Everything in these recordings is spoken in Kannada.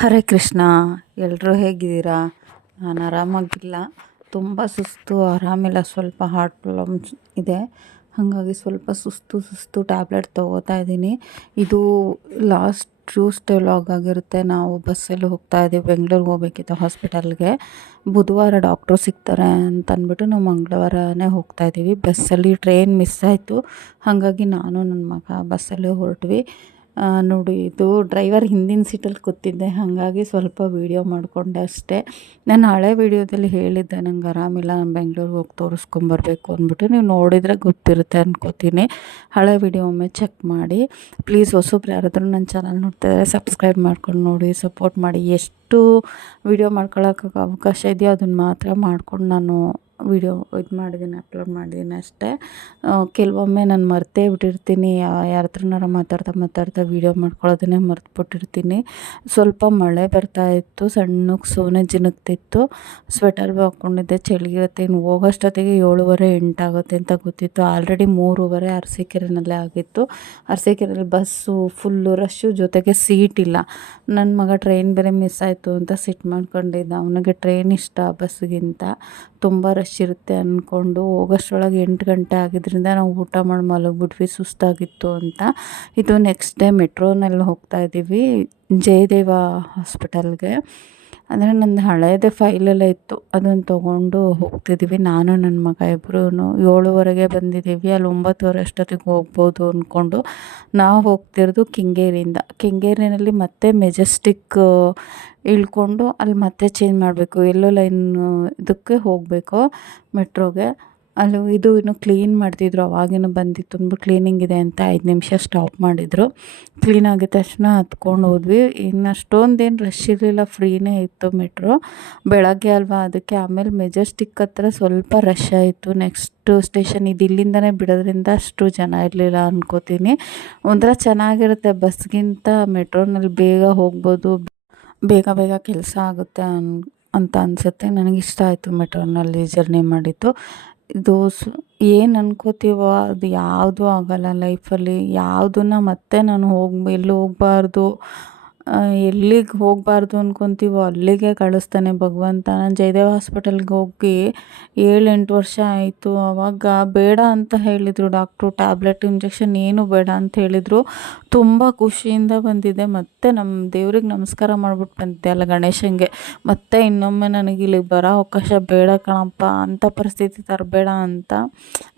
ಹರೇ ಕೃಷ್ಣ. ಎಲ್ಲರೂ ಹೇಗಿದ್ದೀರಾ? ನಾನು ಆರಾಮಾಗಿಲ್ಲ, ತುಂಬ ಸುಸ್ತು, ಆರಾಮಿಲ್ಲ, ಸ್ವಲ್ಪ ಹಾರ್ಟ್ ಪ್ರಾಬ್ಲಮ್ಸ್ ಇದೆ. ಹಾಗಾಗಿ ಸ್ವಲ್ಪ ಸುಸ್ತು ಟ್ಯಾಬ್ಲೆಟ್ ತೊಗೋತಾ ಇದ್ದೀನಿ. ಇದು ಲಾಸ್ಟ್ ಟ್ಯೂಸ್ಡೇ ವ್ಲಾಗ್ ಆಗಿರುತ್ತೆ. ನಾವು ಬಸ್ಸಲ್ಲಿ ಹೋಗ್ತಾ ಇದ್ದೀವಿ, ಬೆಂಗಳೂರಿಗೆ ಹೋಗ್ಬೇಕಿತ್ತು ಹಾಸ್ಪಿಟಲ್ಗೆ. ಬುಧವಾರ ಡಾಕ್ಟ್ರು ಸಿಗ್ತಾರೆ ಅಂತ ಅಂದ್ಬಿಟ್ಟು ನಾವು ಮಂಗಳವಾರನೇ ಹೋಗ್ತಾ ಇದ್ದೀವಿ. ಬಸ್ಸಲ್ಲಿ ಟ್ರೈನ್ ಮಿಸ್ ಆಯಿತು, ಹಾಗಾಗಿ ನಾನು ನನ್ನ ಮಗ ಬಸ್ಸಲ್ಲೇ ಹೊರಟ್ವಿ. ನೋಡಿ, ಇದು ಡ್ರೈವರ್ ಹಿಂದಿನ ಸೀಟಲ್ಲಿ ಕೂತಿದ್ದೆ, ಹಾಗಾಗಿ ಸ್ವಲ್ಪ ವೀಡಿಯೋ ಮಾಡಿಕೊಂಡೆ ಅಷ್ಟೇ. ನಾನು ಹಳೆ ವೀಡಿಯೋದಲ್ಲಿ ಹೇಳಿದ್ದೆ ನಂಗೆ ಆರಾಮಿಲ್ಲ, ನಾನು ಬೆಂಗಳೂರಿಗೆ ಹೋಗಿ ತೋರಿಸ್ಕೊಂಬರ್ಬೇಕು ಅಂದ್ಬಿಟ್ಟು. ನೀವು ನೋಡಿದರೆ ಗೊತ್ತಿರುತ್ತೆ ಅನ್ಕೋತೀನಿ. ಹಳೆ ವೀಡಿಯೋ ಒಮ್ಮೆ ಚೆಕ್ ಮಾಡಿ ಪ್ಲೀಸ್. ಹೊಸಬ್ರು ಯಾರಾದರೂ ನನ್ನ ಚಾನಲ್ ನೋಡ್ತಾಯಿದ್ರೆ ಸಬ್ಸ್ಕ್ರೈಬ್ ಮಾಡ್ಕೊಂಡು ನೋಡಿ, ಸಪೋರ್ಟ್ ಮಾಡಿ. ಎಷ್ಟು ವೀಡಿಯೋ ಮಾಡ್ಕೊಳ್ಳೋಕೆ ಅವಕಾಶ ಇದೆಯೋ ಅದನ್ನು ಮಾತ್ರ ಮಾಡ್ಕೊಂಡು ನಾನು ವೀಡಿಯೋ ಇದು ಮಾಡಿದ್ದೀನಿ, ಅಪ್ಲೋಡ್ ಮಾಡಿದ್ದೀನಿ ಅಷ್ಟೇ. ಕೆಲವೊಮ್ಮೆ ನಾನು ಮರ್ತೇ ಬಿಟ್ಟಿರ್ತೀನಿ, ಯಾರ ಹತ್ರನಾರ ಮಾತಾಡ್ತಾ ವೀಡಿಯೋ ಮಾಡ್ಕೊಳ್ಳೋದನ್ನೇ ಮರ್ತುಬಿಟ್ಟಿರ್ತೀನಿ. ಸ್ವಲ್ಪ ಮಳೆ ಬರ್ತಾಯಿತ್ತು, ಸಣ್ಣಕ್ಕೆ ಸೋನೆ ಜಿನುಗ್ತಿತ್ತು. ಸ್ವೆಟರ್ ಹಾಕ್ಕೊಂಡಿದ್ದೆ, ಚಳಿಗಿರುತ್ತೆ. ಇನ್ನು ಹೋಗೋಷ್ಟೊತ್ತಿಗೆ 7:30 8 ಆಗುತ್ತೆ ಅಂತ ಗೊತ್ತಿತ್ತು. ಆಲ್ರೆಡಿ 3:30 ಅರಸೀಕೆರೆನಲ್ಲೇ ಆಗಿತ್ತು. ಅರಸೀಕೆರೆಯಲ್ಲಿ ಬಸ್ಸು ಫುಲ್ಲು ರಶ್ಶು, ಜೊತೆಗೆ ಸೀಟ್ ಇಲ್ಲ. ನನ್ನ ಮಗ ಟ್ರೈನ್ ಬೇರೆ ಮಿಸ್ ಆಯಿತು ಅಂತ ಸಿಟ್ಟು ಮಾಡ್ಕೊಂಡಿದ್ದ. ಅವನಿಗೆ ಟ್ರೈನ್ ಇಷ್ಟ ಬಸ್ಗಿಂತ. ತುಂಬ ರಶ್ ಇರುತ್ತೆ ಅಂದ್ಕೊಂಡು ಹೋಗೋಷ್ಟ್ರೊಳಗೆ 8 ಗಂಟೆ ಆಗಿದ್ದರಿಂದ ನಾವು ಊಟ ಮಾಡಿ ಮಲಗಿಬಿಟ್ವಿ, ಸುಸ್ತಾಗಿತ್ತು ಅಂತ. ಇದು ನೆಕ್ಸ್ಟ್ ಡೇ ಮೆಟ್ರೋನಲ್ಲಿ ಹೋಗ್ತಾ ಇದ್ದೀವಿ ಜಯದೇವ ಹಾಸ್ಪಿಟಲ್ಗೆ. ಅಂದರೆ ನಂದು ಹಳೇದೇ ಫೈಲೆಲ್ಲ ಇತ್ತು, ಅದನ್ನು ತೊಗೊಂಡು ಹೋಗ್ತಿದ್ದೀವಿ. ನಾನು ನನ್ನ ಮಗ ಇಬ್ಬರೂ 7:30ಗೆ ಬಂದಿದ್ದೀವಿ. ಅಲ್ಲಿ 9:30 ಅಷ್ಟೊತ್ತಿಗೆ ಹೋಗ್ಬೋದು ಅಂದ್ಕೊಂಡು ನಾವು ಹೋಗ್ತಿರೋದು ಕೆಂಗೇರಿನಲ್ಲಿ ಮತ್ತೆ ಮೆಜೆಸ್ಟಿಕ್ ಇಳ್ಕೊಂಡು ಅಲ್ಲಿ ಮತ್ತೆ ಚೇಂಜ್ ಮಾಡಬೇಕು. ಎಲ್ಲೋ ಲೈನ್ ಇದಕ್ಕೆ ಹೋಗಬೇಕು ಮೆಟ್ರೋಗೆ. ಅಲ್ಲಿ ಇದು ಇನ್ನೂ ಕ್ಲೀನ್ ಮಾಡ್ತಿದ್ರು, ಅವಾಗಿನೂ ಬಂದಿತ್ತು ಅಂದ್ಬಿಟ್ಟು ಕ್ಲೀನಿಂಗ್ ಇದೆ ಅಂತ 5 ನಿಮಿಷ ಸ್ಟಾಪ್ ಮಾಡಿದರು. ಕ್ಲೀನ್ ಆಗಿದ ತಕ್ಷಣ ಹತ್ಕೊಂಡು ಹೋದ್ವಿ. ಇನ್ನು ಅಷ್ಟೊಂದೇನು ರಶ್ ಇರಲಿಲ್ಲ, ಫ್ರೀನೇ ಇತ್ತು ಮೆಟ್ರೋ. ಬೆಳಗ್ಗೆ ಅಲ್ವಾ ಅದಕ್ಕೆ. ಆಮೇಲೆ ಮೆಜೆಸ್ಟಿಕ್ ಹತ್ರ ಸ್ವಲ್ಪ ರಶ್ ಆಯಿತು. ನೆಕ್ಸ್ಟ್ ಸ್ಟೇಷನ್ ಇದು, ಇಲ್ಲಿಂದನೇ ಬಿಡೋದ್ರಿಂದ ಅಷ್ಟು ಜನ ಇರಲಿಲ್ಲ ಅನ್ಕೋತೀನಿ. ಒಂಥರ ಚೆನ್ನಾಗಿರುತ್ತೆ, ಬಸ್ಗಿಂತ ಮೆಟ್ರೋನಲ್ಲಿ ಬೇಗ ಹೋಗ್ಬೋದು, ಬೇಗ ಕೆಲಸ ಆಗುತ್ತೆ ಅಂತ ಅನಿಸುತ್ತೆ. ನನಗಿಷ್ಟ ಆಯಿತು ಮೆಟ್ರೋನಲ್ಲಿ ಜರ್ನಿ ಮಾಡಿದ್ದು. ಇದು ಏನು ಅನ್ಕೋತೀವೋ ಅದು ಯಾವುದೂ ಆಗೋಲ್ಲ ಲೈಫಲ್ಲಿ. ಯಾವುದನ್ನು ಮತ್ತೆ ನಾನು ಎಲ್ಲಿ ಹೋಗಬಾರ್ದು, ಎಲ್ಲಿಗೆ ಹೋಗಬಾರ್ದು ಅಂದ್ಕೊತೀವೋ ಅಲ್ಲಿಗೆ ಕಳಿಸ್ತಾನೆ ಭಗವಂತ. ನಾನು ಜಯದೇವ ಹಾಸ್ಪಿಟಲ್ಗೆ ಹೋಗಿ 7-8 ವರ್ಷ ಆಯಿತು. ಆವಾಗ ಬೇಡ ಅಂತ ಹೇಳಿದರು ಡಾಕ್ಟ್ರು, ಟ್ಯಾಬ್ಲೆಟ್ ಇಂಜೆಕ್ಷನ್ ಏನೂ ಬೇಡ ಅಂತ ಹೇಳಿದರು. ತುಂಬ ಖುಷಿಯಿಂದ ಬಂದಿದ್ದೆ. ಮತ್ತು ನಮ್ಮ ದೇವ್ರಿಗೆ ನಮಸ್ಕಾರ ಮಾಡ್ಬಿಟ್ಟು ಬಂದಿದ್ದೆ, ಅಲ್ಲ ಗಣೇಶನಿಗೆ. ಮತ್ತು ಇನ್ನೊಮ್ಮೆ ನನಗೆ ಇಲ್ಲಿಗೆ ಬರೋ ಅವಕಾಶ ಬೇಡ ಕಣಪ್ಪ, ಅಂಥ ಪರಿಸ್ಥಿತಿ ತರಬೇಡ ಅಂತ.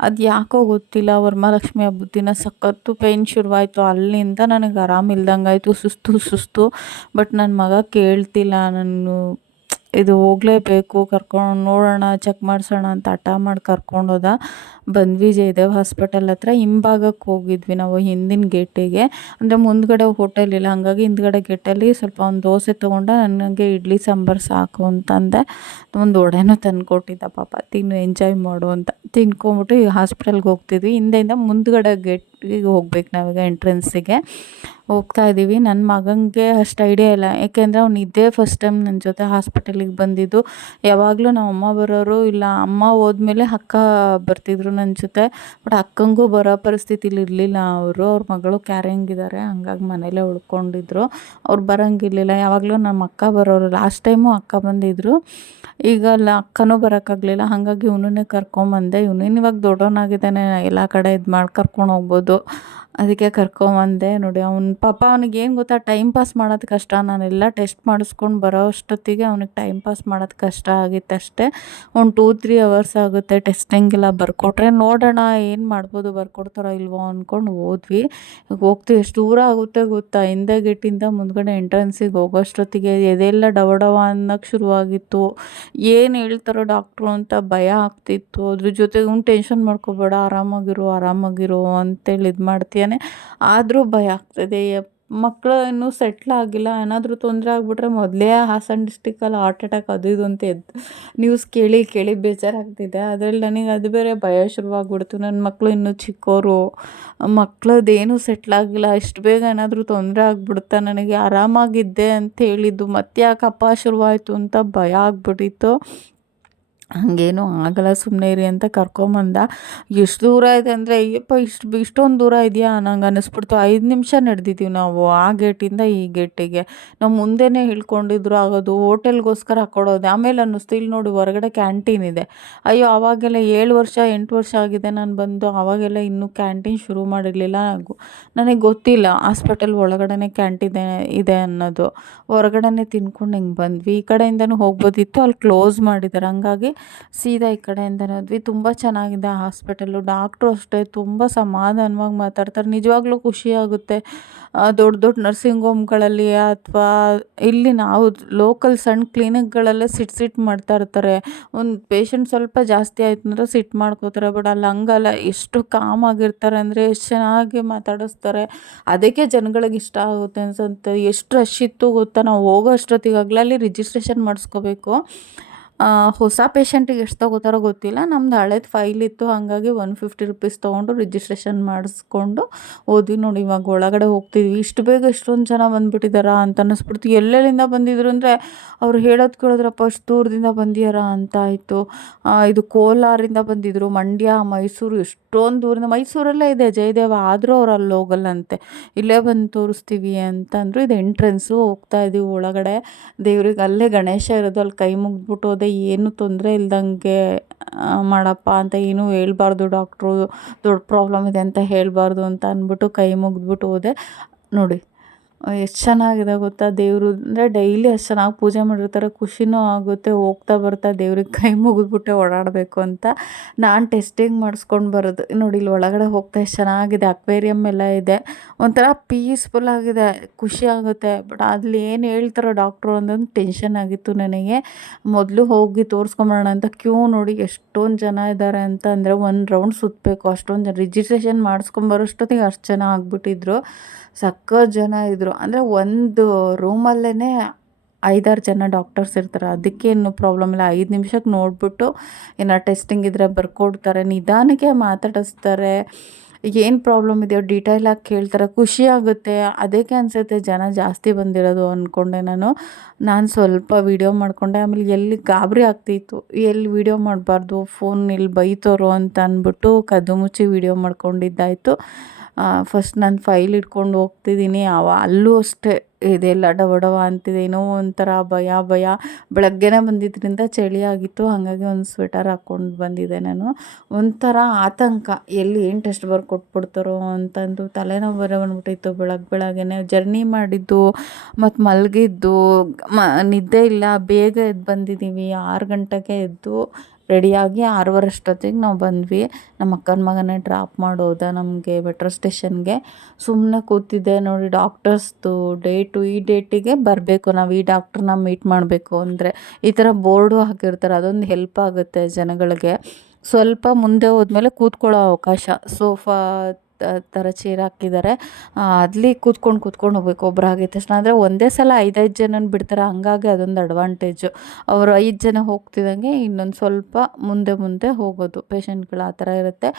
ಅದು ಯಾಕೋ ಗೊತ್ತಿಲ್ಲ, ವರಮಹಾಲಕ್ಷ್ಮಿ ಹಬ್ಬದ ದಿನ ಸಖತ್ತು ಪೇಯ್ನ್ ಶುರುವಾಯಿತು. ಅಲ್ಲಿಂದ ನನಗೆ ಆರಾಮಿಲ್ದಂಗೆ ಆಯಿತು, ಸುಸ್ತು. ಬಟ್ ನನ್ನ ಮಗ ಕೇಳ್ತಿಲ್ಲ, ನಾನು ಇದು ಹೋಗಲೇಬೇಕು, ಕರ್ಕೊಂಡು ನೋಡೋಣ, ಚೆಕ್ ಮಾಡಿಸೋಣ ಅಂತ ಹಠ ಮಾಡಿ ಕರ್ಕೊಂಡೋದ. ಬಂದ್ವಿ ಜಯದೇವ ಹಾಸ್ಪಿಟಲ್ ಹತ್ರ. ಹಿಂಭಾಗಕ್ಕೆ ಹೋಗಿದ್ವಿ ನಾವು, ಹಿಂದಿನ ಗೇಟಿಗೆ. ಅಂದರೆ ಮುಂದ್ಗಡೆ ಹೋಟೆಲ್ ಇಲ್ಲ, ಹಾಗಾಗಿ ಹಿಂದ್ಗಡೆ ಗೇಟಲ್ಲಿ ಸ್ವಲ್ಪ ಒಂದು ದೋಸೆ ತೊಗೊಂಡೆ. ನನಗೆ ಇಡ್ಲಿ ಸಾಂಬಾರು ಸಾಕು ಅಂತಂದೆ. ಒಂದು ವಡೆನೂ ತಂದುಕೊಟ್ಟಿದ್ದ, ಪಾಪ ತಿನ್ನು, ಎಂಜಾಯ್ ಮಾಡು ಅಂತ. ತಿನ್ಕೊಂಬಿಟ್ಟು ಈ ಹಾಸ್ಪಿಟಲ್ಗೆ ಹೋಗ್ತಿದ್ವಿ. ಹಿಂದೆಯಿಂದ ಮುಂದ್ಗಡೆ ಗೇಟಿಗೆ ಹೋಗ್ಬೇಕು ನಾವೀಗ, ಎಂಟ್ರೆನ್ಸಿಗೆ ಹೋಗ್ತಾ ಇದ್ದೀವಿ. ನನ್ನ ಮಗನಿಗೆ ಅಷ್ಟು ಐಡಿಯಾ ಇಲ್ಲ, ಏಕೆಂದರೆ ಅವ್ನು ಇದೇ ಫಸ್ಟ್ ಟೈಮ್ ನನ್ನ ಜೊತೆ ಹಾಸ್ಪಿಟಲಿಗೆ ಬಂದಿದ್ದು. ಯಾವಾಗಲೂ ನಮ್ಮ ಅಮ್ಮ ಬರೋರು ಇಲ್ಲ, ಅಮ್ಮ ಹೋದ್ಮೇಲೆ ಅಕ್ಕ ಬರ್ತಿದ್ರು ನನ್ನ ಜೊತೆ. ಬಟ್ ಅಕ್ಕಂಗೂ ಬರೋ ಪರಿಸ್ಥಿತಿಲಿ ಇರಲಿಲ್ಲ. ಅವ್ರ ಮಗಳು ಕ್ಯಾರಿಂಗಿದ್ದಾರೆ, ಹಂಗಾಗಿ ಮನೇಲೇ ಉಳ್ಕೊಂಡಿದ್ರು. ಅವ್ರು ಬರೋಂಗಿರ್ಲಿಲ್ಲ, ಯಾವಾಗಲೂ ನಮ್ಮ ಅಕ್ಕ ಬರೋರು. ಲಾಸ್ಟ್ ಟೈಮು ಅಕ್ಕ ಬಂದಿದ್ದರು, ಈಗ ಅಕ್ಕನೂ ಬರೋಕ್ಕಾಗಲಿಲ್ಲ. ಹಾಗಾಗಿ ಇವನನ್ನೇ ಕರ್ಕೊಂಬಂದೆ. ಇವನೇನು ಇವಾಗ ದೊಡ್ಡವನಾಗಿದ್ದಾನೆ, ಎಲ್ಲ ಕಡೆ ಇದು ಮಾಡಿ ಕರ್ಕೊಂಡು ಹೋಗ್ಬೋದು, ಅದಕ್ಕೆ ಕರ್ಕೊಂಬಂದೆ. ನೋಡಿ, ಪಾಪ ಅವ್ನಿಗೇನು ಗೊತ್ತಾ, ಟೈಮ್ ಪಾಸ್ ಮಾಡೋದು ಕಷ್ಟ. ನಾನೆಲ್ಲ ಟೆಸ್ಟ್ ಮಾಡಿಸ್ಕೊಂಡು ಬರೋ ಅಷ್ಟೊತ್ತಿಗೆ ಅವ್ನಿಗೆ ಟೈಮ್ ಪಾಸ್ ಮಾಡೋದು ಕಷ್ಟ ಆಗಿತ್ತಷ್ಟೇ. ಒಂದು 2-3 ಅವರ್ಸ್ ಆಗುತ್ತೆ ಟೆಸ್ಟಿಂಗೆಲ್ಲ ಬರ್ಕೊಟ್ರೆ. ನೋಡೋಣ ಏನು ಮಾಡ್ಬೋದು, ಬರ್ಕೊಡ್ತಾರೋ ಇಲ್ವೋ ಅಂದ್ಕೊಂಡು ಹೋದ್ವಿ. ಹೋಗ್ತೀವಿ, ಎಷ್ಟು ದೂರ ಆಗುತ್ತೆ ಗೊತ್ತಾ. ಹಿಂದೆ ಗೇಟಿಂದ ಮುಂದ್ಗಡೆ ಎಂಟ್ರೆನ್ಸಿಗೆ ಹೋಗೋಷ್ಟೊತ್ತಿಗೆ ಎದೆಲ್ಲ ಡವ ಅನ್ನೋಕ್ಕೆ ಶುರುವಾಗಿತ್ತು. ಏನು ಹೇಳ್ತಾರೋ ಡಾಕ್ಟ್ರು ಅಂತ ಭಯ ಆಗ್ತಿತ್ತು. ಅದ್ರ ಜೊತೆಗೆ ಅವ್ನು ಟೆನ್ಷನ್ ಮಾಡ್ಕೋಬೇಡ, ಆರಾಮಾಗಿರು ಅಂತೇಳಿ ಇದು ಮಾಡ್ತೀಯಾನೆ. ಆದರೂ ಭಯ ಆಗ್ತದೆ. ಮಕ್ಕಳು ಇನ್ನೂ ಸೆಟ್ಲ್ ಆಗಿಲ್ಲ, ಏನಾದರೂ ತೊಂದರೆ ಆಗಿಬಿಟ್ರೆ ಮೊದಲೇ ಹಾಸನ ಡಿಸ್ಟಿಕಲ್ಲಿ ಹಾರ್ಟ್ ಅಟ್ಯಾಕ್ ಅದು ಇದು ಅಂತ ನ್ಯೂಸ್ ಕೇಳಿ ಬೇಜಾರಾಗ್ತಿದೆ. ಅದರಲ್ಲಿ ನನಗೆ ಅದು ಬೇರೆ ಭಯ ಶುರುವಾಗ್ಬಿಡ್ತು. ನನ್ನ ಮಕ್ಕಳು ಇನ್ನೂ ಚಿಕ್ಕವರು, ಮಕ್ಕಳದ್ದೇನೂ ಸೆಟ್ಲ್ ಆಗಿಲ್ಲ, ಇಷ್ಟು ಬೇಗ ಏನಾದರೂ ತೊಂದರೆ ಆಗಿಬಿಡುತ್ತಾ. ನನಗೆ ಆರಾಮಾಗಿದ್ದೆ ಅಂತ ಹೇಳಿದ್ದು ಮತ್ತೆ ಯಾಕಪ್ಪ ಶುರುವಾಯಿತು ಅಂತ ಭಯ ಆಗ್ಬಿಟ್ಟಿತ್ತು. ಹಾಗೇನೂ ಆಗಲ್ಲ ಸುಮ್ಮನೆ ಇರಿ ಅಂತ ಕರ್ಕೊಂಬಂದ. ಎಷ್ಟು ದೂರ ಇದೆ ಅಂದರೆ ಅಯ್ಯಪ್ಪ ಇಷ್ಟೊಂದು ದೂರ ಇದೆಯಾ ನಂಗೆ ಅನ್ನಿಸ್ಬಿಡ್ತು. 5 ನಿಮಿಷ ನಡೆದಿದ್ದೀವಿ ನಾವು ಆ ಗೇಟಿಂದ ಈ ಗೇಟಿಗೆ. ನಾವು ಮುಂದೆನೇ ಇಳ್ಕೊಂಡಿದ್ರು ಆಗೋದು, ಹೋಟೆಲ್ಗೋಸ್ಕರ ಕೊಡೋದೆ. ಆಮೇಲೆ ಅನ್ನಿಸ್ತು ಇಲ್ಲಿ ನೋಡಿ ಹೊರಗಡೆ ಕ್ಯಾಂಟೀನ್ ಇದೆ. ಅಯ್ಯೋ ಆವಾಗೆಲ್ಲ 7 ವರ್ಷ 8 ವರ್ಷ ಆಗಿದೆ ನಾನು ಬಂದು, ಆವಾಗೆಲ್ಲ ಇನ್ನೂ ಕ್ಯಾಂಟೀನ್ ಶುರು ಮಾಡಿರಲಿಲ್ಲ. ನನಗೆ ಗೊತ್ತಿಲ್ಲ ಹಾಸ್ಪಿಟಲ್ ಒಳಗಡೆನೇ ಕ್ಯಾಂಟೀನ್ ಇದೆ ಅನ್ನೋದು. ಹೊರಗಡೆನೇ ತಿನ್ಕೊಂಡು ಹಿಂಗೆ ಬಂದ್ವಿ. ಈ ಕಡೆಯಿಂದನೂ ಹೋಗ್ಬೋದಿತ್ತು, ಅಲ್ಲಿ ಕ್ಲೋಸ್ ಮಾಡಿದ್ದಾರೆ. ಹಂಗಾಗಿ ಸೀದಾ ಈ ಕಡೆಯಿಂದನೇ ಹೋದ್ವಿ. ತುಂಬ ಚೆನ್ನಾಗಿದೆ ಹಾಸ್ಪಿಟಲ್ಲು. ಡಾಕ್ಟ್ರು ಅಷ್ಟೇ ತುಂಬ ಸಮಾಧಾನವಾಗಿ ಮಾತಾಡ್ತಾರೆ. ನಿಜವಾಗ್ಲೂ ಖುಷಿಯಾಗುತ್ತೆ. ದೊಡ್ಡ ದೊಡ್ಡ ನರ್ಸಿಂಗ್ ಹೋಮ್ಗಳಲ್ಲಿ ಅಥವಾ ಇಲ್ಲಿ ನಾವು ಲೋಕಲ್ ಸಣ್ಣ ಕ್ಲಿನಿಕ್ಗಳಲ್ಲೇ ಸಿಟ್ಟು ಮಾಡ್ತಾ ಇರ್ತಾರೆ. ಒಂದು ಪೇಷಂಟ್ ಸ್ವಲ್ಪ ಜಾಸ್ತಿ ಆಯ್ತು ಅಂದರೆ ಸಿಟ್ಟು ಮಾಡ್ಕೋತಾರೆ. ಬಟ್ ಅಲ್ಲಿ ಹಂಗಲ್ಲ, ಎಷ್ಟು ಕಾಮ್ ಆಗಿರ್ತಾರೆ ಅಂದರೆ ಎಷ್ಟು ಚೆನ್ನಾಗಿ ಮಾತಾಡಿಸ್ತಾರೆ. ಅದಕ್ಕೆ ಜನಗಳಿಗೆ ಇಷ್ಟ ಆಗುತ್ತೆ ಅನ್ಸುತ್ತೆ. ಎಷ್ಟು ರಶ್ ಇತ್ತು ಗೊತ್ತಾ, ನಾವು ಹೋಗೋ ಅಷ್ಟೊತ್ತಿಗಾಗಲೇ ಅಲ್ಲಿ ರಿಜಿಸ್ಟ್ರೇಷನ್ ಮಾಡಿಸ್ಕೋಬೇಕು. ಹೊಸ ಪೇಷಂಟಿಗೆ ಎಷ್ಟು ತೊಗೋತಾರೋ ಗೊತ್ತಿಲ್ಲ. ನಮ್ದು ಹಳೇದು ಫೈಲ್ ಇತ್ತು, ಹಾಗಾಗಿ 150 ರೂಪೀಸ್ ತೊಗೊಂಡು ರಿಜಿಸ್ಟ್ರೇಷನ್ ಮಾಡಿಸ್ಕೊಂಡು ಹೋದ್ವಿ. ನೋಡಿ ಇವಾಗ ಒಳಗಡೆ ಹೋಗ್ತಿದ್ವಿ. ಇಷ್ಟು ಬೇಗ ಇಷ್ಟೊಂದು ಜನ ಬಂದುಬಿಟ್ಟಿದ್ದಾರಾ ಅಂತ ಅನ್ನಿಸ್ಬಿಡ್ತು. ಎಲ್ಲೆಲ್ಲಿಂದ ಬಂದಿದ್ರು ಅಂದರೆ ಅವ್ರು ಹೇಳೋದು ಕೇಳಿದ್ರಪ್ಪ ಅಷ್ಟು ದೂರದಿಂದ ಬಂದಿಯಾರಾ ಅಂತ ಆಯಿತು. ಇದು ಕೋಲಾರಿಂದ ಬಂದಿದ್ದರು, ಮಂಡ್ಯ, ಮೈಸೂರು, ಎಷ್ಟೊಂದು ದೂರದಿಂದ. ಮೈಸೂರಲ್ಲೇ ಇದೆ ಜಯದೇವ, ಆದರೂ ಅವ್ರು ಅಲ್ಲಿ ಹೋಗಲ್ಲಂತೆ. ಇಲ್ಲೇ ಬಂದು ತೋರಿಸ್ತೀವಿ ಅಂತಂದರು. ಇದು ಎಂಟ್ರೆನ್ಸು, ಹೋಗ್ತಾ ಇದ್ದೀವಿ ಒಳಗಡೆ. ದೇವ್ರಿಗೆ ಅಲ್ಲೇ ಗಣೇಶ ಇರೋದು, ಅಲ್ಲಿ ಕೈ ಮುಗಿದ್ಬಿಟ್ಟು ಹೋದೆ. ಏನು ತೊಂದರೆ ಇಲ್ದಂಗೆ ಮಾಡಪ್ಪ ಅಂತ ಏನೂ ಹೇಳ್ಬಾರ್ದು, ಡಾಕ್ಟ್ರು ದೊಡ್ಡ ಪ್ರಾಬ್ಲಮ್ ಇದೆ ಅಂತ ಹೇಳಬಾರ್ದು ಅಂತ ಅಂದ್ಬಿಟ್ಟು ಕೈ ಮುಗಿದ್ಬಿಟ್ಟು ಹೋದೆ. ನೋಡಿ ಎಷ್ಟು ಚೆನ್ನಾಗಿದೆ ಗೊತ್ತಾ ದೇವರು. ಅಂದರೆ ಡೈಲಿ ಅಷ್ಟು ಚೆನ್ನಾಗಿ ಪೂಜೆ ಮಾಡಿರ್ತಾರೆ, ಖುಷಿನೂ ಆಗುತ್ತೆ. ಹೋಗ್ತಾ ಬರ್ತಾ ದೇವ್ರಿಗೆ ಕೈ ಮುಗಿದ್ಬಿಟ್ಟೆ ಓಡಾಡಬೇಕು ಅಂತ ನಾನು ಟೆಸ್ಟಿಂಗ್ ಮಾಡಿಸ್ಕೊಂಡು ಬರೋದು. ನೋಡಿ ಇಲ್ಲಿ ಒಳಗಡೆ ಹೋಗ್ತಾ ಎಷ್ಟು ಚೆನ್ನಾಗಿದೆ, ಅಕ್ವೇರಿಯಮ್ ಎಲ್ಲ ಇದೆ. ಒಂಥರ ಪೀಸ್ಫುಲ್ ಆಗಿದೆ, ಖುಷಿ ಆಗುತ್ತೆ. ಬಟ್ ಅಲ್ಲಿ ಏನು ಹೇಳ್ತಾರೋ ಡಾಕ್ಟ್ರು ಅನ್ನೋದು ಟೆನ್ಷನ್ ಆಗಿತ್ತು ನನಗೆ. ಮೊದಲು ಹೋಗಿ ತೋರಿಸ್ಕೊಂಬರೋಣ ಅಂತ ಕ್ಯೂ ನೋಡಿ ಎಷ್ಟೊಂದು ಜನ ಇದ್ದಾರೆ ಅಂತ. ಅಂದರೆ ಒಂದು ರೌಂಡ್ ಸುತ್ತಬೇಕು, ಅಷ್ಟೊಂದು ಜನ. ರಿಜಿಸ್ಟ್ರೇಷನ್ ಮಾಡಿಸ್ಕೊಂಬರೋಷ್ಟೊತ್ತಿಗೆ ಅಷ್ಟು ಜನ ಆಗಿಬಿಟ್ಟಿದ್ರು, ಸಖತ್ ಜನ ಇದ್ದರು. ಅಂದರೆ ಒಂದು ರೂಮಲ್ಲೇ 5-6 ಜನ ಡಾಕ್ಟರ್ಸ್ ಇರ್ತಾರೆ. ಅದಕ್ಕೇನು ಪ್ರಾಬ್ಲಮ್ ಇಲ್ಲ. 5 ನಿಮಿಷಕ್ಕೆ ನೋಡಿಬಿಟ್ಟು ಏನಾರು ಟೆಸ್ಟಿಂಗ್ ಇದ್ದರೆ ಬರ್ಕೊಡ್ತಾರೆ, ನಿಧಾನಕ್ಕೆ ಮಾತಾಡಿಸ್ತಾರೆ. ಏನು ಪ್ರಾಬ್ಲಮ್ ಇದೆಯೋ ಡೀಟೇಲಾಗಿ ಕೇಳ್ತಾರೆ, ಖುಷಿ ಆಗುತ್ತೆ. ಅದಕ್ಕೆ ಅನಿಸುತ್ತೆ ಜನ ಜಾಸ್ತಿ ಬಂದಿರೋದು ಅಂದ್ಕೊಂಡೆ ನಾನು ಸ್ವಲ್ಪ ವೀಡಿಯೋ ಮಾಡಿಕೊಂಡೆ. ಆಮೇಲೆ ಎಲ್ಲಿ ಗಾಬರಿ ಆಗ್ತಿತ್ತು, ಎಲ್ಲಿ ವೀಡಿಯೋ ಮಾಡಬಾರ್ದು, ಫೋನ್ ಎಲ್ಲಿ ಬೈತೋರು ಅಂತ ಅಂದ್ಬಿಟ್ಟು ಕದ್ದು ಮುಚ್ಚಿ ವೀಡಿಯೋ ಮಾಡ್ಕೊಂಡಿದ್ದಾಯಿತು. ಫಸ್ಟ್ ನಾನು ಫೈಲ್ ಇಟ್ಕೊಂಡು ಹೋಗ್ತಿದ್ದೀನಿ. ಅಲ್ಲೂ ಅಷ್ಟೇ ಇದೆಲ್ಲ ಡವ ಡವ ಅಂತಿದೆ. ಏನೋ ಒಂಥರ ಭಯ. ಬೆಳಗ್ಗೆನೇ ಬಂದಿದ್ದರಿಂದ ಚಳಿ ಆಗಿತ್ತು, ಹಾಗಾಗಿ ಒಂದು ಸ್ವೆಟರ್ ಹಾಕ್ಕೊಂಡು ಬಂದಿದ್ದೆ ನಾನು. ಒಂಥರ ಆತಂಕ, ಎಲ್ಲಿ ಏನು ಟೆಸ್ಟ್ ಕೊಟ್ಬಿಡ್ತಾರೋ ಅಂತಂದು ತಲೆನೋವು ಬಂದ್ಬಿಟ್ಟಿತ್ತು. ಬೆಳಗ್ಗೆನೇ ಜರ್ನಿ ಮಾಡಿದ್ದು ಮತ್ತು ಮಲಗಿದ್ದು, ನಿದ್ದೆ ಇಲ್ಲ. ಬೇಗ ಎದ್ದು ಬಂದಿದ್ದೀವಿ. 6 ಗಂಟೆಗೆ ಎದ್ದು ರೆಡಿಯಾಗಿ 6:15 ಅಷ್ಟೊತ್ತಿಗೆ ನಾವು ಬಂದ್ವಿ. ನಮ್ಮ ಅಕ್ಕನ ಮಗನೇ ಡ್ರಾಪ್ ಮಾಡೋದ ನಮಗೆ ಮೆಟ್ರೋ ಸ್ಟೇಷನ್ಗೆ. ಸುಮ್ಮನೆ ಕೂತಿದ್ದೆ. ನೋಡಿ ಡಾಕ್ಟರ್ಸ್ದು ಈ ಡೇಟಿಗೆ ಬರಬೇಕು, ನಾವು ಈ ಡಾಕ್ಟ್ರನ್ನ ಮೀಟ್ ಮಾಡಬೇಕು ಅಂದರೆ ಈ ಥರ ಬೋರ್ಡು ಹಾಕಿರ್ತಾರೆ. ಅದೊಂದು ಹೆಲ್ಪ್ ಆಗುತ್ತೆ ಜನಗಳಿಗೆ. ಸ್ವಲ್ಪ ಮುಂದೆ ಹೋದ್ಮೇಲೆ ಕೂತ್ಕೊಳ್ಳೋ ಅವಕಾಶ, ಸೋಫಾ ಥರ ಚೇರ್ ಹಾಕಿದ್ದಾರೆ, ಅಲ್ಲಿ ಕೂತ್ಕೊಂಡು ಹೋಗ್ಬೇಕು. ಒಬ್ರು ಆಗಿದ ತಕ್ಷಣ. ಅಂದರೆ ಒಂದೇ ಸಲ 5-5 ಜನನ ಬಿಡ್ತಾರೆ, ಹಂಗಾಗಿ ಅದೊಂದು ಅಡ್ವಾಂಟೇಜು. ಅವರು 5 ಜನ ಹೋಗ್ತಿದ್ದಂಗೆ ಇನ್ನೊಂದು ಸ್ವಲ್ಪ ಮುಂದೆ ಹೋಗೋದು ಪೇಷಂಟ್ಗಳು, ಆ ಥರ ಇರುತ್ತೆ.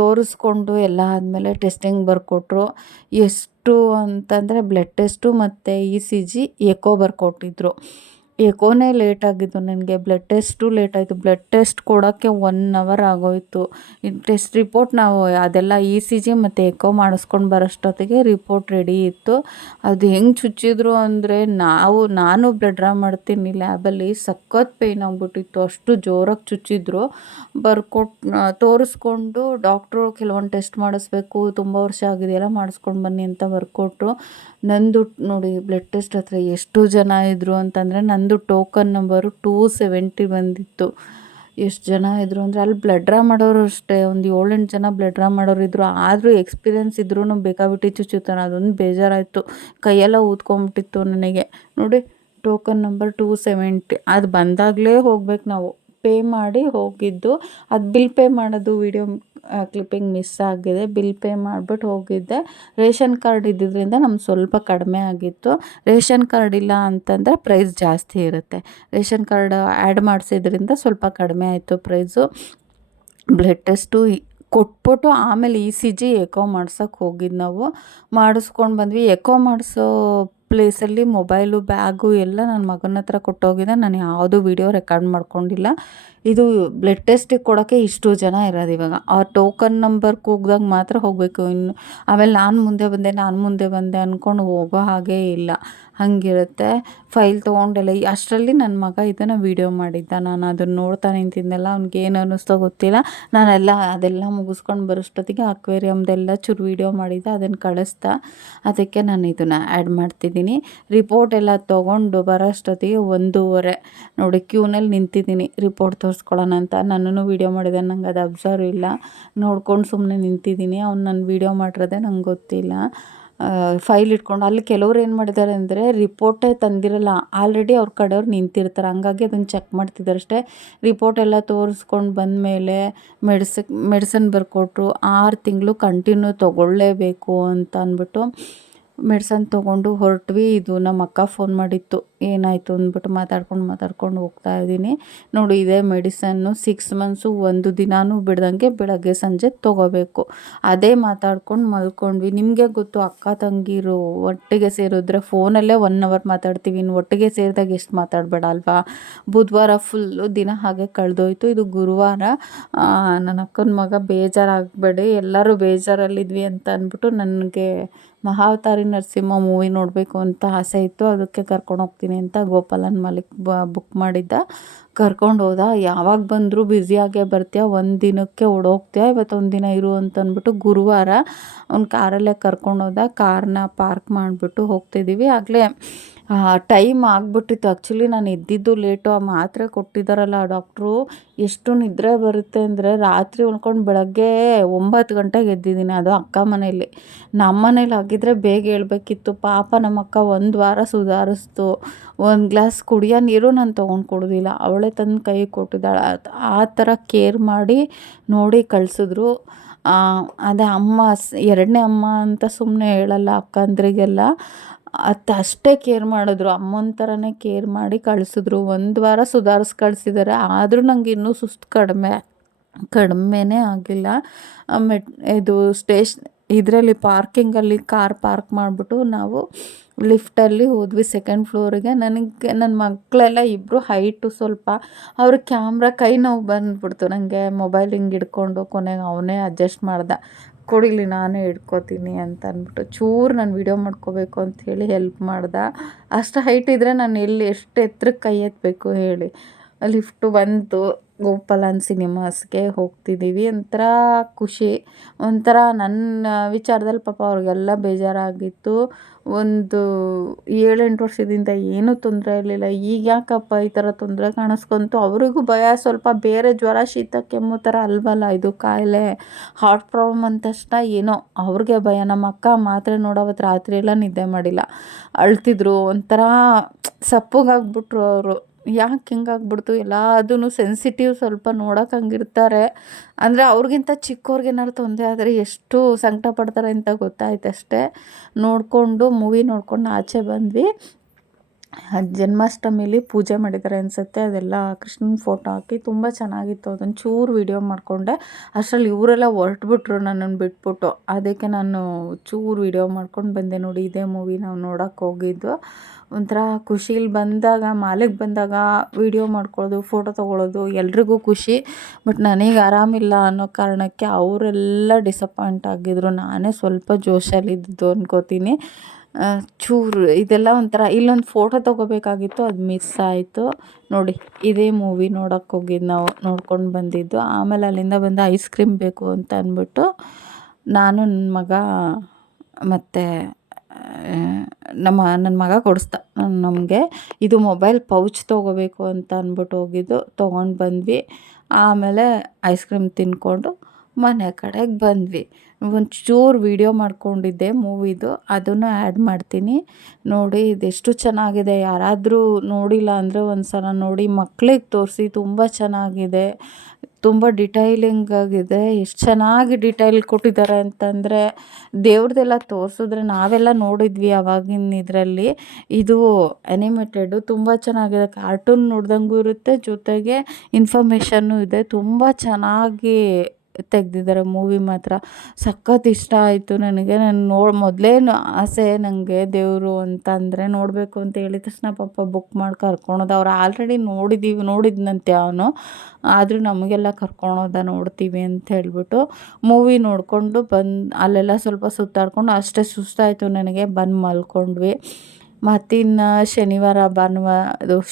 ತೋರಿಸ್ಕೊಂಡು ಎಲ್ಲ ಆದಮೇಲೆ ಟೆಸ್ಟಿಂಗ್ ಬರ್ಕೊಟ್ರು. ಎಷ್ಟು ಅಂತಂದರೆ ಬ್ಲಡ್ ಟೆಸ್ಟು ಮತ್ತು ECG, ಎಕೋ ಬರ್ಕೊಟ್ಟಿದ್ರು. ಎಕೋನೇ ಲೇಟ್ ಆಗಿದ್ದು ನನಗೆ, ಬ್ಲಡ್ ಟೆಸ್ಟು ಲೇಟ್ ಆಯಿತು. ಬ್ಲಡ್ ಟೆಸ್ಟ್ ಕೊಡೋಕ್ಕೆ 1 ಅವರ್ ಆಗೋಯಿತು. ಟೆಸ್ಟ್ ರಿಪೋರ್ಟ್ ನಾವು ಅದೆಲ್ಲ ECG ಮತ್ತು ಎಕೋ ಮಾಡಿಸ್ಕೊಂಡು ಬರೋಷ್ಟೊತ್ತಿಗೆ ರಿಪೋರ್ಟ್ ರೆಡಿ ಇತ್ತು. ಅದು ಹೆಂಗೆ ಚುಚ್ಚಿದ್ರು ಅಂದರೆ ನಾನು ಬ್ಲಡ್ ಡ್ರಾ ಮಾಡ್ತೀನಿ ಲ್ಯಾಬಲ್ಲಿ, ಸಖತ್ ಪೇಯ್ನ್ ಆಗಿಬಿಟ್ಟಿತ್ತು. ಅಷ್ಟು ಜೋರಾಗಿ ಚುಚ್ಚಿದ್ರು. ತೋರಿಸ್ಕೊಂಡು ಡಾಕ್ಟ್ರು ಕೆಲವೊಂದು ಟೆಸ್ಟ್ ಮಾಡಿಸ್ಬೇಕು, ತುಂಬ ವರ್ಷ ಆಗಿದೆಯಲ್ಲ ಮಾಡಿಸ್ಕೊಂಡು ಬನ್ನಿ ಅಂತ ಬರ್ಕೊಟ್ರು. ನಂದು ನೋಡಿ ಬ್ಲಡ್ ಟೆಸ್ಟ್ ಹತ್ರ ಎಷ್ಟು ಜನ ಇದ್ದರು ಅಂತಂದರೆ, ನಂದು ಟೋಕನ್ ನಂಬರು 270 ಬಂದಿತ್ತು. ಎಷ್ಟು ಜನ ಇದ್ದರು ಅಂದರೆ, ಅಲ್ಲಿ ಬ್ಲಡ್ ಡ್ರಾ ಮಾಡೋರು ಅಷ್ಟೇ ಒಂದು 7-8 ಜನ ಬ್ಲಡ್ ಡ್ರಾ ಮಾಡೋರು ಇದ್ದರು. ಆದರೂ ಎಕ್ಸ್ಪೀರಿಯೆನ್ಸ್ ಇದ್ರೂ ಬೇಕಾಬಿಟ್ಟು ಚುಚ್ಚುತ್ತಾನೆ, ಅದೊಂದು ಬೇಜಾರಾಯಿತು. ಕೈಯೆಲ್ಲ ಊದ್ಕೊಂಬಿಟ್ಟಿತ್ತು ನನಗೆ. ನೋಡಿ ಟೋಕನ್ ನಂಬರ್ 270, ಅದು ಬಂದಾಗಲೇ ಹೋಗ್ಬೇಕು ನಾವು. ಪೇ ಮಾಡಿ ಹೋಗಿದ್ದು, ಅದು ಬಿಲ್ ಪೇ ಮಾಡೋದು ವಿಡಿಯೋ ಕ್ಲಿಪ್ಪಿಂಗ್ ಮಿಸ್ ಆಗಿದೆ. ಬಿಲ್ ಪೇ ಮಾಡಿಬಿಟ್ಟು ಹೋಗಿದ್ದೆ. ರೇಷನ್ ಕಾರ್ಡ್ ಇದ್ದಿದ್ದರಿಂದ ನಮ್ಗೆ ಸ್ವಲ್ಪ ಕಡಿಮೆ ಆಗಿತ್ತು. ರೇಷನ್ ಕಾರ್ಡ್ ಇಲ್ಲ ಅಂತಂದರೆ ಪ್ರೈಸ್ ಜಾಸ್ತಿ ಇರುತ್ತೆ. ರೇಷನ್ ಕಾರ್ಡ್ ಆ್ಯಡ್ ಮಾಡಿಸಿದ್ರಿಂದ ಸ್ವಲ್ಪ ಕಡಿಮೆ ಆಯಿತು ಪ್ರೈಸು. ಬ್ಲಡ್ ಟೆಸ್ಟು ಕೊಟ್ಬಿಟ್ಟು ಆಮೇಲೆ ECG ಎಕೋ ಮಾಡ್ಸೋಕ್ಕೆ ಹೋಗಿದ್ದು ನಾವು. ಮಾಡಿಸ್ಕೊಂಡು ಬಂದ್ವಿ. ಎಕೋ ಮಾಡಿಸೋ ಪ್ಲೇಸಲ್ಲಿ ಮೊಬೈಲು, ಬ್ಯಾಗು ಎಲ್ಲ ನನ್ನ ಮಗನ ಹತ್ರ ಕೊಟ್ಟೋಗಿದ್ದೆ. ನಾನು ಯಾವುದು ವೀಡಿಯೋ ರೆಕಾರ್ಡ್ ಮಾಡ್ಕೊಂಡಿಲ್ಲ. ಇದು ಬ್ಲಡ್ ಟೆಸ್ಟಿಗೆ ಕೊಡೋಕ್ಕೆ ಇಷ್ಟು ಜನ ಇರೋದು ಇವಾಗ. ಆ ಟೋಕನ್ ನಂಬರ್ ಕೂಗ್ದಾಗ ಮಾತ್ರ ಹೋಗಬೇಕು. ಇನ್ನು ಆಮೇಲೆ ನಾನು ಮುಂದೆ ಬಂದೆ ಅಂದ್ಕೊಂಡು ಹೋಗೋ ಹಾಗೇ ಇಲ್ಲ, ಹಾಗಿರುತ್ತೆ. ಫೈಲ್ ತೊಗೊಂಡೆಲ್ಲ ಅಷ್ಟರಲ್ಲಿ ನನ್ನ ಮಗ ಇದನ್ನು ವೀಡಿಯೋ ಮಾಡಿದ್ದ. ನಾನು ಅದನ್ನು ನೋಡ್ತಾ ನಿಂತಿದ್ದೆನಲ್ಲ, ಅವ್ನಿಗೇನು ಅನ್ನಿಸ್ತೋ ಗೊತ್ತಿಲ್ಲ. ಅದೆಲ್ಲ ಮುಗಿಸ್ಕೊಂಡು ಬರೋಷ್ಟೊತ್ತಿಗೆ ಅಕ್ವೇರಿಯಮ್ದೆಲ್ಲ ಚೂರು ವೀಡಿಯೋ ಮಾಡಿದ್ದ, ಅದನ್ನು ಕಳಿಸ್ದ. ಅದಕ್ಕೆ ನಾನು ಇದನ್ನು ಆ್ಯಡ್ ಮಾಡ್ತಿದ್ದೀನಿ. ರಿಪೋರ್ಟ್ ಎಲ್ಲ ತೊಗೊಂಡು ಬರೋಷ್ಟೊತ್ತಿಗೆ 1:30 ನೋಡಿ, ಕ್ಯೂನಲ್ಲಿ ನಿಂತಿದ್ದೀನಿ ರಿಪೋರ್ಟ್ ತೋರಿಸ್ಕೊಳ್ಳೋಣ ಅಂತ. ನನ್ನನ್ನು ವೀಡಿಯೋ ಮಾಡಿದೆ, ನಂಗೆ ಅದು ಅಬ್ಸರ್ವ್ ಇಲ್ಲ, ನೋಡ್ಕೊಂಡು ಸುಮ್ಮನೆ ನಿಂತಿದ್ದೀನಿ. ಅವ್ನು ನಾನು ವೀಡಿಯೋ ಮಾಡಿರೋದೆ ನಂಗೆ ಗೊತ್ತಿಲ್ಲ. ಫೈಲ್ ಇಟ್ಕೊಂಡು ಅಲ್ಲಿ ಕೆಲವ್ರು ಏನು ಮಾಡಿದ್ದಾರೆ ಅಂದರೆ ರಿಪೋರ್ಟೇ ತಂದಿರಲ್ಲ, ಆಲ್ರೆಡಿ ಅವ್ರ ಕಡೆಯವ್ರು ನಿಂತಿರ್ತಾರೆ. ಹಂಗಾಗಿ ಅದನ್ನು ಚೆಕ್ ಮಾಡ್ತಿದ್ದಾರೆ ಅಷ್ಟೇ. ರಿಪೋರ್ಟ್ ಎಲ್ಲ ತೋರಿಸ್ಕೊಂಡು ಬಂದಮೇಲೆ ಮೆಡಿಸನ್ ಬರ್ಕೊಟ್ರು. 6 ತಿಂಗಳು ಕಂಟಿನ್ಯೂ ತೊಗೊಳ್ಳೇಬೇಕು ಅಂತ ಅಂದ್ಬಿಟ್ಟು ಮೆಡಿಸನ್ ತೊಗೊಂಡು ಹೊರಟ್ವಿ. ಇದು ನಮ್ಮ ಅಕ್ಕ ಫೋನ್ ಮಾಡಿತ್ತು, ಏನಾಯಿತು ಅಂದ್ಬಿಟ್ಟು ಮಾತಾಡ್ಕೊಂಡು ಹೋಗ್ತಾ ಇದ್ದೀನಿ. ನೋಡಿ, ಇದೇ ಮೆಡಿಸನ್ನು 6 ಮಂತ್ಸು 1 ದಿನಾನೂ ಬಿಡ್ದಂಗೆ ಬೆಳಗ್ಗೆ ಸಂಜೆ ತೊಗೋಬೇಕು. ಅದೇ ಮಾತಾಡ್ಕೊಂಡು ಮಲ್ಕೊಂಡ್ವಿ. ನಿಮಗೆ ಗೊತ್ತು, ಅಕ್ಕ ತಂಗಿರು ಒಟ್ಟಿಗೆ ಸೇರಿದ್ರೆ ಫೋನಲ್ಲೇ 1 ಅವರ್ ಮಾತಾಡ್ತೀವಿ. ಇನ್ನು ಒಟ್ಟಿಗೆ ಸೇರಿದಾಗ ಎಷ್ಟು ಮಾತಾಡಬೇಡ ಅಲ್ವಾ. ಬುಧವಾರ ಫುಲ್ಲು ದಿನ ಹಾಗೆ ಕಳೆದೋಯ್ತು. ಇದು ಗುರುವಾರ. ನನ್ನ ಅಕ್ಕನ ಮಗ ಬೇಜಾರಾಗಬೇಡಿ, ಎಲ್ಲರೂ ಬೇಜಾರಲ್ಲಿದ್ವಿ ಅಂತ ಅಂದ್ಬಿಟ್ಟು ನನಗೆ ಮಹಾವತಾರಿ ನರಸಿಂಹ ಮೂವಿ ನೋಡಬೇಕು ಅಂತ ಆಸೆ ಇತ್ತು. ಅದಕ್ಕೆ ಕರ್ಕೊಂಡು ಹೋಗ್ತೀನಿ ಅಂತ ಗೋಪಾಲನ್ ಮಾಲಿಕ್ ಬುಕ್ ಮಾಡಿದ್ದ. ಕರ್ಕೊಂಡು ಹೋದ. ಯಾವಾಗ ಬಂದರೂ ಬ್ಯುಸಿಯಾಗೇ ಬರ್ತೀಯ, ಒಂದು ದಿನಕ್ಕೆ ಓಡೋಗ್ತೀಯ, ಇವತ್ತೊಂದು ದಿನ ಇರು ಅಂತ ಅಂದ್ಬಿಟ್ಟು ಗುರುವಾರ ಅವ್ನು ಕಾರಲ್ಲೇ ಕರ್ಕೊಂಡು ಹೋದ. ಕಾರ್ನ ಪಾರ್ಕ್ ಮಾಡಿಬಿಟ್ಟು ಹೋಗ್ತಿದ್ದೀವಿ. ಆಗಲೇ ಟೈಮ್ ಆಗಿಬಿಟ್ಟಿತ್ತು. ಆ್ಯಕ್ಚುಲಿ ನಾನು ಎದ್ದಿದ್ದು ಲೇಟು. ಆ ಮಾತ್ರೆ ಕೊಟ್ಟಿದ್ದಾರಲ್ಲ ಡಾಕ್ಟ್ರು, ಎಷ್ಟು ನಿದ್ರೆ ಬರುತ್ತೆ ಅಂದರೆ ರಾತ್ರಿ ಉಳ್ಕೊಂಡು ಬೆಳಗ್ಗೆ 9 ಗಂಟೆಗೆ ಎದ್ದಿದ್ದೀನಿ. ಅದು ಅಕ್ಕ ಮನೇಲಿ. ನಮ್ಮ ಮನೇಲಿ ಆಗಿದ್ದರೆ ಬೇಗ ಹೇಳ್ಬೇಕಿತ್ತು. ಪಾಪ ನಮ್ಮ ಅಕ್ಕ 1 ವಾರ ಸುಧಾರಿಸ್ತು. 1 ಗ್ಲಾಸ್ ಕುಡಿಯೋ ನೀರು ನಾನು ತೊಗೊಂಡು ಕೊಡೋದಿಲ್ಲ, ಅವಳೇ ತಂದು ಕೈ ಕೊಟ್ಟಿದ್ದಾಳೆ. ಆ ಥರ ಕೇರ್ ಮಾಡಿ ನೋಡಿ ಕಳಿಸಿದ್ರು. ಅದೇ ಅಮ್ಮ 2ನೇ ಅಮ್ಮ ಅಂತ ಸುಮ್ಮನೆ ಹೇಳಲ್ಲ, ಅಕ್ಕಂದ್ರಿಗೆಲ್ಲ ಅಷ್ಟೇ ಕೇರ್ ಮಾಡಿದ್ರು. ಅಮ್ಮನ ಥರನೇ ಕೇರ್ ಮಾಡಿ ಕಳಿಸಿದ್ರು. 1 ವಾರ ಸುಧಾರಿಸಿ ಕಳಿಸಿದ್ದಾರೆ. ಆದರೂ ನಂಗೆ ಇನ್ನೂ ಸುಸ್ತು ಕಡಿಮೆನೇ ಆಗಿಲ್ಲ. ಇದು ಇದರಲ್ಲಿ ಪಾರ್ಕಿಂಗಲ್ಲಿ ಕಾರ್ ಪಾರ್ಕ್ ಮಾಡಿಬಿಟ್ಟು ನಾವು ಲಿಫ್ಟಲ್ಲಿ ಹೋದ್ವಿ 2nd ಫ್ಲೋರಿಗೆ. ನನ್ನ ಮಕ್ಕಳೆಲ್ಲ ಇಬ್ಬರು ಹೈಟು ಸ್ವಲ್ಪ, ಅವ್ರ ಕ್ಯಾಮ್ರಾ ಕೈ ನೋವು ಬಂದುಬಿಡ್ತು. ನನಗೆ ಮೊಬೈಲ್ ಹಿಂಗೆ ಹಿಡ್ಕೊಂಡು ಕೊನೆಗೆ ಅವನೇ ಅಡ್ಜಸ್ಟ್ ಮಾಡ್ದೆ. ಕೊಡಿಲಿ ನಾನೇ ಹಿಡ್ಕೊತೀನಿ ಅಂತ ಅಂದ್ಬಿಟ್ಟು ಚೂರು ನಾನು ವೀಡಿಯೋ ಮಾಡ್ಕೋಬೇಕು ಅಂಥೇಳಿ ಹೆಲ್ಪ್ ಮಾಡ್ದೆ. ಅಷ್ಟು ಹೈಟ್ ಇದ್ದರೆ ನಾನು ಎಷ್ಟು ಎತ್ತರಕ್ಕೆ ಕೈ ಎತ್ತಬೇಕು ಹೇಳಿ. ಲಿಫ್ಟು ಬಂತು. ಗೋಪಾಲನ್ ಸಿನಿಮಾಸ್ಗೆ ಹೋಗ್ತಿದ್ದೀವಿ. ಒಂಥರ ಖುಷಿ, ಒಂಥರ ನನ್ನ ವಿಚಾರದಲ್ಲಿ ಪಾಪ ಅವ್ರಿಗೆಲ್ಲ ಬೇಜಾರಾಗಿತ್ತು. ಒಂದು 7-8 ವರ್ಷದಿಂದ ಏನೂ ತೊಂದರೆ ಇರಲಿಲ್ಲ. ಈಗ ಯಾಕಪ್ಪ ಈ ಥರ ತೊಂದರೆ ಕಾಣಿಸ್ಕೊಂತು. ಅವರಿಗೂ ಭಯ ಸ್ವಲ್ಪ. ಬೇರೆ ಜ್ವರ, ಶೀತ, ಕೆಮ್ಮು ಥರ ಅಲ್ವಲ್ಲ ಇದು ಕಾಯಿಲೆ. ಹಾರ್ಟ್ ಪ್ರಾಬ್ಲಮ್ ಅಂದ ತಕ್ಷಣ ಏನೋ ಅವ್ರಿಗೆ ಭಯ. ನಮ್ಮ ಅಕ್ಕ ಮಾತ್ರೆ ನೋಡೋವತ್ತು ರಾತ್ರಿ ಎಲ್ಲ ನಿದ್ದೆ ಮಾಡಿಲ್ಲ, ಅಳ್ತಿದ್ರು. ಒಂಥರ ಸಪ್ಪಗಾಗ್ಬಿಟ್ರು ಅವರು. ಯಾಕೆ ಹಿಂಗಾಗ್ಬಿಡ್ತು, ಎಲ್ಲದೂ ಸೆನ್ಸಿಟಿವ್ ಸ್ವಲ್ಪ ನೋಡೋಕೆ ಹಂಗಿರ್ತಾರೆ. ಅಂದರೆ ಅವ್ರಿಗಿಂತ ಚಿಕ್ಕವ್ರಿಗೆ ಏನಾದ್ರು ತೊಂದರೆ ಆದರೆ ಎಷ್ಟು ಸಂಕಟ ಪಡ್ತಾರೆ ಅಂತ ಗೊತ್ತಾಯ್ತು ಅಷ್ಟೇ. ಮೂವಿ ನೋಡ್ಕೊಂಡು ಆಚೆ ಬಂದ್ವಿ. ಜನ್ಮಾಷ್ಟಮಿಲಿ ಪೂಜೆ ಮಾಡಿದ್ದಾರೆ ಅನಿಸುತ್ತೆ. ಅದೆಲ್ಲ ಕೃಷ್ಣನ ಫೋಟೋ ಹಾಕಿ ತುಂಬ ಚೆನ್ನಾಗಿತ್ತು. ಅದನ್ನು ಚೂರು ವೀಡಿಯೋ ಮಾಡಿಕೊಂಡೆ. ಅಷ್ಟರಲ್ಲಿ ಇವರೆಲ್ಲ ಹೊರಟ್ಬಿಟ್ರು ನನ್ನನ್ನು ಬಿಟ್ಬಿಟ್ಟು. ಅದಕ್ಕೆ ನಾನು ಚೂರು ವೀಡಿಯೋ ಮಾಡ್ಕೊಂಡು ಬಂದೆ. ನೋಡಿ, ಇದೇ ಮೂವಿ ನಾವು ನೋಡೋಕ್ಕೆ ಹೋಗಿದ್ದು. ಒಂಥರ ಖುಷಿಲಿ ಬಂದಾಗ, ಮಾಲಿಗೆ ಬಂದಾಗ ವೀಡಿಯೋ ಮಾಡ್ಕೊಳ್ಳೋದು, ಫೋಟೋ ತೊಗೊಳ್ಳೋದು ಎಲ್ರಿಗೂ ಖುಷಿ. ಬಟ್ ನನಗೆ ಆರಾಮಿಲ್ಲ ಅನ್ನೋ ಕಾರಣಕ್ಕೆ ಅವರೆಲ್ಲ ಡಿಸಪಾಯಿಂಟ್ ಆಗಿದ್ರು. ನಾನೇ ಸ್ವಲ್ಪ ಜೋಶಲ್ಲಿದ್ದು ಅನ್ಕೋತೀನಿ. ಚೂರು ಇದೆಲ್ಲ ಒಂಥರ. ಇಲ್ಲೊಂದು ಫೋಟೋ ತೊಗೋಬೇಕಾಗಿತ್ತು, ಅದು ಮಿಸ್ ಆಯಿತು. ನೋಡಿ, ಇದೇ ಮೂವಿ ನೋಡೋಕ್ಕೆ ಹೋಗಿದ್ದು ನಾವು, ನೋಡ್ಕೊಂಡು ಬಂದಿದ್ದು. ಆಮೇಲೆ ಅಲ್ಲಿಂದ ಬಂದು ಐಸ್ ಕ್ರೀಮ್ ಬೇಕು ಅಂತ ಅಂದ್ಬಿಟ್ಟು ನಾನು, ನನ್ನ ಮಗ ಮತ್ತು ನನ್ನ ಮಗ ಕೊಡಿಸ್ದ ನಮಗೆ. ಇದು ಮೊಬೈಲ್ ಪೌಚ್ ತೊಗೋಬೇಕು ಅಂತ ಅಂದ್ಬಿಟ್ಟು ಹೋಗಿದ್ದು. ತೊಗೊಂಡು ಬಂದ್ವಿ. ಆಮೇಲೆ ಐಸ್ ಕ್ರೀಮ್ ತಿಂದ್ಕೊಂಡು ಮನೆ ಕಡೆಗೆ ಬಂದ್ವಿ. ಒಂಚೂರು ವೀಡಿಯೋ ಮಾಡ್ಕೊಂಡಿದ್ದೆ ಮೂವಿದು, ಅದನ್ನು ಆ್ಯಡ್ ಮಾಡ್ತೀನಿ ನೋಡಿ. ಇದೆಷ್ಟು ಚೆನ್ನಾಗಿದೆ. ಯಾರಾದರೂ ನೋಡಿಲ್ಲ ಅಂದರೆ ಒಂದು ಸಲ ನೋಡಿ, ಮಕ್ಳಿಗೆ ತೋರಿಸಿ. ತುಂಬ ಚೆನ್ನಾಗಿದೆ, ತುಂಬ ಡಿಟೈಲಿಂಗ್ ಆಗಿದೆ. ಎಷ್ಟು ಚೆನ್ನಾಗಿ ಡಿಟೈಲ್ ಕೊಟ್ಟಿದ್ದಾರೆ ಅಂತಂದರೆ, ದೇವ್ರದ್ದೆಲ್ಲ ತೋರಿಸಿದ್ರೆ ನಾವೆಲ್ಲ ನೋಡಿದ್ವಿ ಆವಾಗಿನ ಇದರಲ್ಲಿ. ಇದು ಅನಿಮೇಟೆಡು ತುಂಬ ಚೆನ್ನಾಗಿದೆ. ಕಾರ್ಟೂನ್ ನೋಡ್ದಂಗೂ ಇರುತ್ತೆ, ಜೊತೆಗೆ ಇನ್ಫಾರ್ಮೇಷನ್ನು ಇದೆ. ತುಂಬ ಚೆನ್ನಾಗಿ ತೆಗ್ದಿದ್ದಾರೆ. ಮೂವಿ ಮಾತ್ರ ಸಖತ್ ಇಷ್ಟ ಆಯಿತು ನನಗೆ. ನಾನು ಮೊದಲೇ ಆಸೆ ನನಗೆ ದೇವರು ಅಂತಂದರೆ ನೋಡಬೇಕು ಅಂತ ಹೇಳಿದ ತಕ್ಷಣ ಪಾಪ ಬುಕ್ ಮಾಡಿ ಕರ್ಕೊಳೋದು. ಅವ್ರು ಆಲ್ರೆಡಿ ನೋಡಿದ್ನಂತೆ ಅವನು, ಆದರೂ ನಮಗೆಲ್ಲ ಕರ್ಕೊಳೋದ ನೋಡ್ತೀವಿ ಅಂತ ಹೇಳ್ಬಿಟ್ಟು ಮೂವಿ ನೋಡಿಕೊಂಡು ಅಲ್ಲೆಲ್ಲ ಸ್ವಲ್ಪ ಸುತ್ತಾಡ್ಕೊಂಡು ಅಷ್ಟೇ ಸುಸ್ತಾಯಿತು ನನಗೆ, ಬಂದು ಮಲ್ಕೊಂಡ್ವಿ. ಮತ್ತಿನ್ನು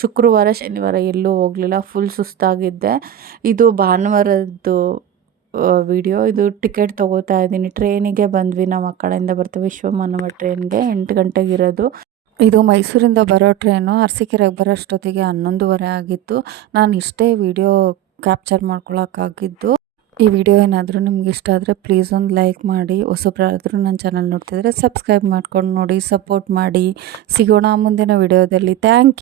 ಶುಕ್ರವಾರ ಶನಿವಾರ ಎಲ್ಲೂ ಹೋಗಲಿಲ್ಲ, ಫುಲ್ ಸುಸ್ತಾಗಿದ್ದೆ. ಇದು ಭಾನುವಾರದ್ದು ವಿಡಿಯೋ. ಇದು ಟಿಕೆಟ್ ತೊಗೋತಾ ಇದ್ದೀನಿ. ಟ್ರೈನಿಗೆ ಬಂದ್ವಿ, ನಾವು ಆ ಕಡೆಯಿಂದ ಬರ್ತೀವಿ ವಿಶ್ವಮಾನವ ಟ್ರೈನ್ಗೆ 8 ಗಂಟೆಗಿರೋದು. ಇದು ಮೈಸೂರಿಂದ ಬರೋ ಟ್ರೈನು. ಅರಸೀಕೆರೆಗೆ ಬರೋಷ್ಟೊತ್ತಿಗೆ 11:30 ಆಗಿತ್ತು. ನಾನು ಇಷ್ಟೇ ವಿಡಿಯೋ ಕ್ಯಾಪ್ಚರ್ ಮಾಡ್ಕೊಳಕ್ಕಾಗಿದ್ದು. ಈ ವಿಡಿಯೋ ಏನಾದರೂ ನಿಮ್ಗೆ ಇಷ್ಟ ಆದರೆ ಪ್ಲೀಸ್ ಒಂದು ಲೈಕ್ ಮಾಡಿ. ಹೊಸಬ್ರಾದರೂ ನನ್ನ ಚಾನಲ್ ನೋಡ್ತಿದ್ರೆ ಸಬ್ಸ್ಕ್ರೈಬ್ ಮಾಡ್ಕೊಂಡು ನೋಡಿ, ಸಪೋರ್ಟ್ ಮಾಡಿ. ಸಿಗೋಣ ಮುಂದಿನ ವಿಡಿಯೋದಲ್ಲಿ. Thank you.